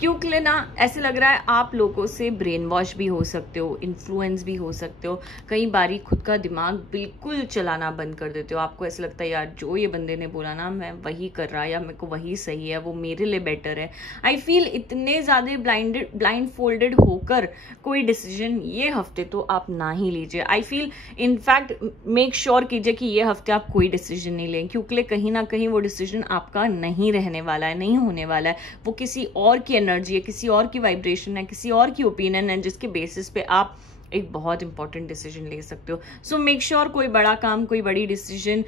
क्योंकि ना ऐसे लग रहा है आप लोगों से ब्रेन वॉश भी हो सकते हो, इन्फ्लुएंस भी हो सकते हो। कई बारी खुद का दिमाग बिल्कुल चलाना बंद कर देते हो। आपको ऐसा लगता है यार जो ये बंदे ने बोला ना मैं वही कर रहा, या मेरे को वही सही है, वो मेरे लिए बेटर है। आई फील इतने ज्यादा ब्लाइंड फोल्डेड होकर कोई डिसीजन ये हफ्ते तो आप ना ही लीजिए। I feel in fact make sure कीजिए कि ये हफ्ते आप कोई डिसीजन नहीं लें, क्योंकि कहीं ना कहीं वो डिसीजन आपका नहीं रहने वाला है, नहीं होने वाला है। वो किसी और की एनर्जी है, किसी और की वाइब्रेशन है, किसी और की ओपिनियन है, जिसके बेसिस पे आप एक बहुत इंपॉर्टेंट डिसीजन ले सकते हो। सो मेक श्योर कोई बड़ा काम, कोई बड़ी डिसीजन,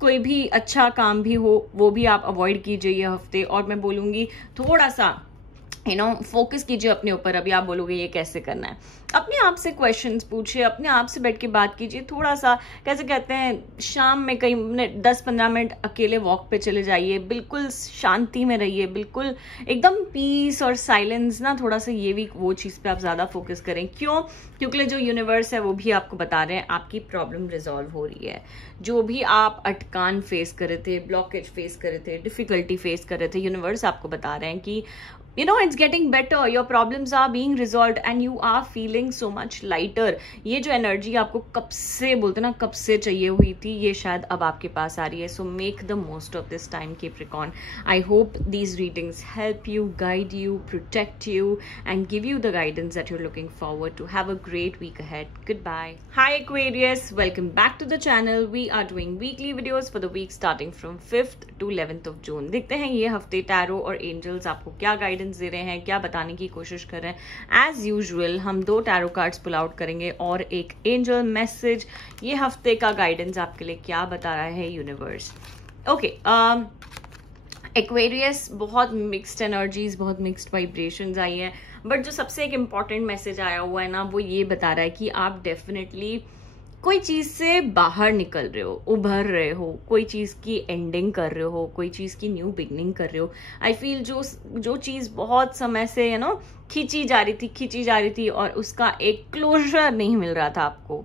कोई भी अच्छा काम भी हो, वो भी आप अवॉइड कीजिए ये हफ्ते। और मैं बोलूंगी थोड़ा सा फोकस कीजिए अपने ऊपर। अभी आप बोलोगे ये कैसे करना है, अपने आप से क्वेश्चंस पूछिए, अपने आप से बैठ के बात कीजिए। थोड़ा सा कैसे कहते हैं, शाम में कई मिनट 10-15 मिनट अकेले वॉक पे चले जाइए, बिल्कुल शांति में रहिए, बिल्कुल एकदम पीस और साइलेंस ना, थोड़ा सा ये भी वो चीज पे आप ज्यादा फोकस करें। क्योंकि जो यूनिवर्स है वो भी आपको बता रहे हैं आपकी प्रॉब्लम रिजॉल्व हो रही है। जो भी आप अटकान फेस कर रहे थे, ब्लॉकेज फेस कर रहे थे, डिफिकल्टी फेस कर रहे थे, यूनिवर्स आपको बता रहे हैं कि it's getting better, your problems are being resolved and you are feeling so much lighter। ये जो एनर्जी आपको कब से बोलते ना, कब से चाहिए हुई थी, ये शायद अब आपके पास आ रही है। So make the most of this time, Capricorn. I hope these readings help you, guide you, protect you and give you the guidance that you're looking forward to. Have a great week ahead. Goodbye. Hi Aquarius, welcome back to the channel. We are doing weekly videos for the week starting from 5th to 11th of June. देखते हैं ये हफ्ते tarot और angels आपको क्या guidance दे रहे हैं, क्या बताने की कोशिश कर रहे हैं। एज यूजुअल हम 2 टैरो कार्ड्स पुल आउट करेंगे और एक एंजल मैसेज। ये हफ्ते का गाइडेंस आपके लिए क्या बता रहा है यूनिवर्स। ओके, एक्वेरियस, बहुत मिक्स्ड एनर्जीज, बहुत मिक्स्ड वाइब्रेशंस आई है, बट जो सबसे एक इम्पॉर्टेंट मैसेज आया हुआ है ना, वो ये बता रहा है कि आप डेफिनेटली कोई चीज से बाहर निकल रहे हो, उभर रहे हो, कोई चीज की एंडिंग कर रहे हो, कोई चीज की न्यू बिगनिंग कर रहे हो। आई फील जो चीज बहुत समय से खींची जा रही थी और उसका एक क्लोजर नहीं मिल रहा था आपको,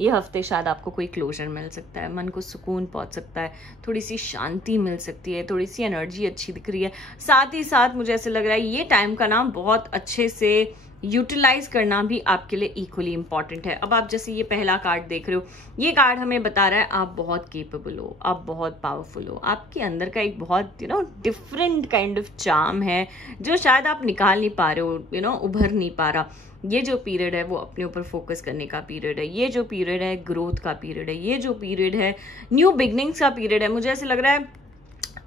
ये हफ्ते शायद आपको कोई क्लोजर मिल सकता है, मन को सुकून पहुंच सकता है, थोड़ी सी शांति मिल सकती है, थोड़ी सी एनर्जी अच्छी दिख रही है। साथ ही साथ मुझे ऐसे लग रहा है ये टाइम का ना बहुत अच्छे से यूटिलाइज करना भी आपके लिए इक्वली इंपॉर्टेंट है। अब आप जैसे ये पहला कार्ड देख रहे हो, ये कार्ड हमें बता रहा है आप बहुत केपेबल हो, आप बहुत पावरफुल हो, आपके अंदर का एक बहुत डिफरेंट काइंड ऑफ चार्म है जो शायद आप निकाल नहीं पा रहे हो, उभर नहीं पा रहा। ये जो पीरियड है वो अपने ऊपर फोकस करने का पीरियड है, ये जो पीरियड है ग्रोथ का पीरियड है, ये जो पीरियड है न्यू बिगनिंग्स का पीरियड है। मुझे ऐसे लग रहा है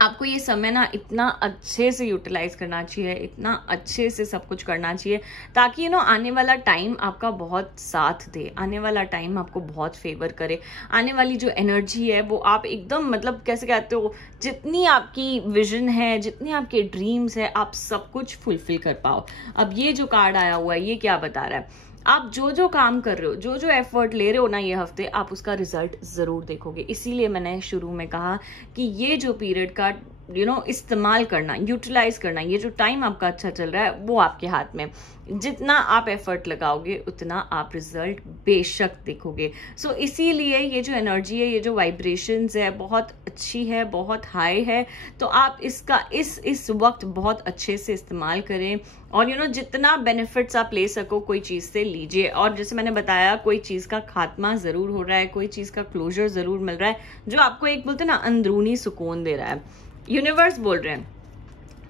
आपको ये समय ना इतना अच्छे से यूटिलाइज करना चाहिए, इतना अच्छे से सब कुछ करना चाहिए, ताकि आने वाला टाइम आपका बहुत साथ दे, आने वाला टाइम आपको बहुत फेवर करे। आने वाली जो एनर्जी है वो आप एकदम मतलब कैसे कहते हो, जितनी आपकी विजन है, जितनी आपके ड्रीम्स है, आप सब कुछ फुलफिल कर पाओ। अब ये जो कार्ड आया हुआ है ये क्या बता रहा है, आप जो काम कर रहे हो, जो एफर्ट ले रहे हो ना ये हफ्ते, आप उसका रिजल्ट जरूर देखोगे। इसीलिए मैंने शुरू में कहा कि ये जो पीरियड का इस्तेमाल करना, यूटिलाइज करना, ये जो टाइम आपका अच्छा चल रहा है वो आपके हाथ में। जितना आप एफर्ट लगाओगे उतना आप रिजल्ट बेशक देखोगे। सो इसीलिए ये जो एनर्जी है, ये जो वाइब्रेशंस है बहुत अच्छी है, बहुत हाई है। तो आप इसका इस वक्त बहुत अच्छे से इस्तेमाल करें और जितना बेनिफिट्स आप ले सको कोई चीज से लीजिए। और जैसे मैंने बताया, कोई चीज का खात्मा जरूर हो रहा है, कोई चीज का क्लोजर जरूर मिल रहा है जो आपको एक बोलते ना अंदरूनी सुकून दे रहा है। यूनिवर्स बोल रहे हैं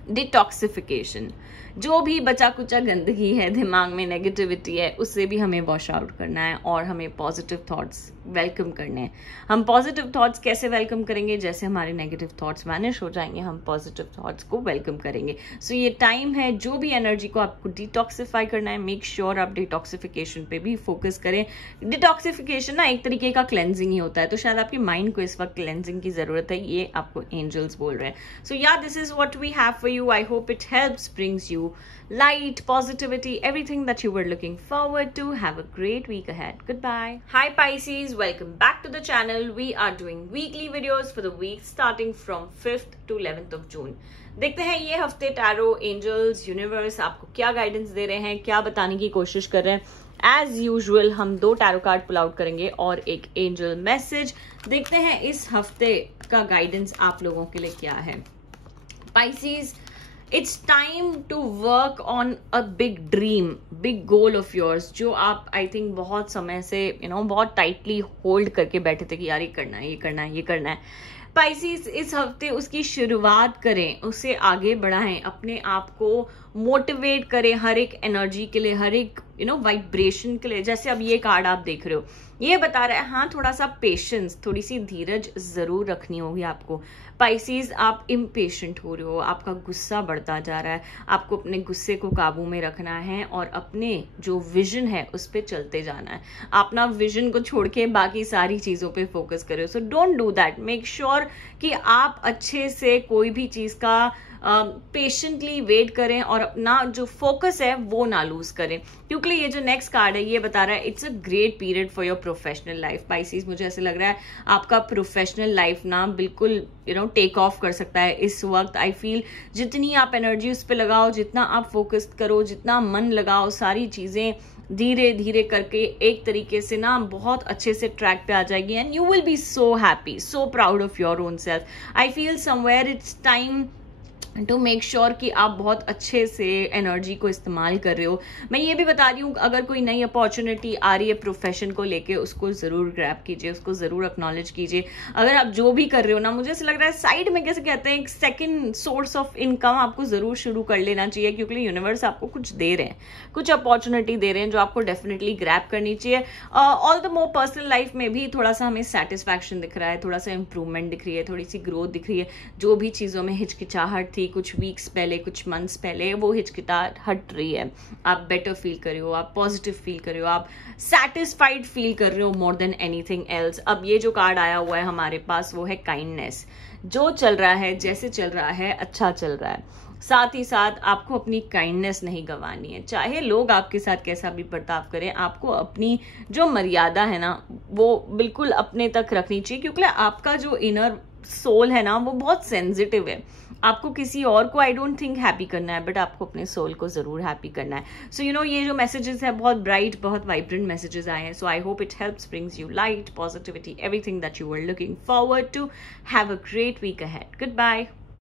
डिटॉक्सिफिकेशन, जो भी बचा कुचा गंदगी है दिमाग में, नेगेटिविटी है, उससे भी हमें वॉश आउट करना है और हमें पॉजिटिव थॉट्स वेलकम करने हैं। हम पॉजिटिव थॉट्स कैसे वेलकम करेंगे? जैसे हमारे नेगेटिव थॉट्स वैनिश हो जाएंगे, हम पॉजिटिव थॉट्स को वेलकम करेंगे। सो ये टाइम है, जो भी एनर्जी को आपको डिटॉक्सिफाई करना है, मेक श्योर आप डिटॉक्सिफिकेशन पे भी फोकस करें। डिटॉक्सिफिकेशन ना एक तरीके का क्लेंजिंग ही होता है, तो शायद आपके माइंड को इस वक्त क्लेंजिंग की जरूरत है, ये आपको एंजल्स बोल रहे हैं। So yeah this is what we have for you. I hope it helps, brings you light, positivity, everything that you were looking forward to. Have a great week ahead. Goodbye. Hi Pisces, welcome back to the channel. We are doing weekly videos for the week starting from 5th to 11th of June. देखते हैं ये हफ्ते tarot, angels, universe आपको क्या guidance दे रहे हैं, क्या बताने की कोशिश कर रहे हैं। एज यूजुअल हम 2 टैरो कार्ड पुल आउट करेंगे और एक एंजल मैसेज। देखते हैं इस हफ्ते का गाइडेंस आप लोगों के लिए क्या है। Pisces, it's time to work on a big dream, big goal of yours, जो आप आई थिंक बहुत समय से बहुत टाइटली होल्ड करके बैठे थे कि यार ये करना है, ये करना है, ये करना है। Pisces, इस हफ्ते उसकी शुरुआत करें, उसे आगे बढ़ाएं, अपने आप को मोटिवेट करें हर एक एनर्जी के लिए, हर एक वाइब्रेशन के लिए। जैसे अब ये कार्ड आप देख रहे हो, ये बता रहा है हाँ थोड़ा सा पेशेंस, थोड़ी सी धीरज जरूर रखनी होगी आपको। पाइसेस, आप इम्पेशेंट हो रहे हो, आपका गुस्सा बढ़ता जा रहा है, आपको अपने गुस्से को काबू में रखना है और अपने जो विजन है उस पर चलते जाना है। अपना विजन को छोड़ के बाकी सारी चीजों पे फोकस करो। So don't do that. Make sure कि आप अच्छे से कोई भी चीज का पेशेंटली वेट करें और अपना जो फोकस है वो ना लूज करें, क्योंकि ये जो नेक्स्ट कार्ड है ये बता रहा है it's a great period for your professional life. Pisces, मुझे ऐसे लग रहा है आपका प्रोफेशनल लाइफ ना बिल्कुल टेक ऑफ कर सकता है इस वक्त। आई फील जितनी आप एनर्जी उस पर लगाओ, जितना आप फोकस करो, जितना मन लगाओ, सारी चीजें धीरे धीरे करके एक तरीके से ना बहुत अच्छे से ट्रैक पे आ जाएगी and you will be so happy, so proud of your own self. I feel somewhere it's time to make sure कि आप बहुत अच्छे से एनर्जी को इस्तेमाल कर रहे हो। मैं ये भी बता रही हूँ अगर कोई नई अपॉर्चुनिटी आ रही है प्रोफेशन को लेके, उसको जरूर ग्रैब कीजिए, उसको जरूर एक्नॉलेज कीजिए। अगर आप जो भी कर रहे हो ना, मुझे ऐसा लग रहा है साइड में कैसे कहते हैं एक सेकंड सोर्स ऑफ इनकम आपको जरूर शुरू कर लेना चाहिए, क्योंकि यूनिवर्स आपको कुछ दे रहे हैं, कुछ अपॉर्चुनिटी दे रहे हैं जो आपको डेफिनेटली ग्रैब करनी चाहिए। All the more personal life में भी थोड़ा सा हमें सेटिस्फैक्शन दिख रहा है, थोड़ा सा इंप्रूवमेंट दिख रही है, थोड़ी सी ग्रोथ दिख रही है। जो भी चीजों में हिचकिचाहट थी कुछ वीक्स पहले, कुछ मंथ्स पहले, वो हिचकिचाहट हट रही है। आप बेटर फील कर रहे हो, आप पॉजिटिव फील कर रहे हो, आप सैटिस्फाइड फील कर रहे हो मोर देन एनीथिंग एल्स। अब ये जो कार्ड आया हुआ है हमारे पास वो है काइंडनेस। जो चल रहा है, जैसे चल रहा है, अच्छा चल रहा है। साथ ही साथ आपको अपनी काइंडनेस नहीं गंवानी है, चाहे लोग आपके साथ कैसा भी बर्ताव करें, आपको अपनी जो मर्यादा है ना वो बिल्कुल अपने तक रखनी चाहिए, क्योंकि आपका जो इनर सोल है ना वो बहुत सेंसिटिव है। आपको किसी और को आई डोंट थिंक हैप्पी करना है, बट आपको अपने सोल को जरूर हैप्पी करना है। सो ये जो मैसेजेस है बहुत ब्राइट, बहुत वाइब्रेंट मैसेजेस आए हैं। So I hope it helps, brings you light, positivity, everything that you were looking forward to. Have a great week ahead. Good bye.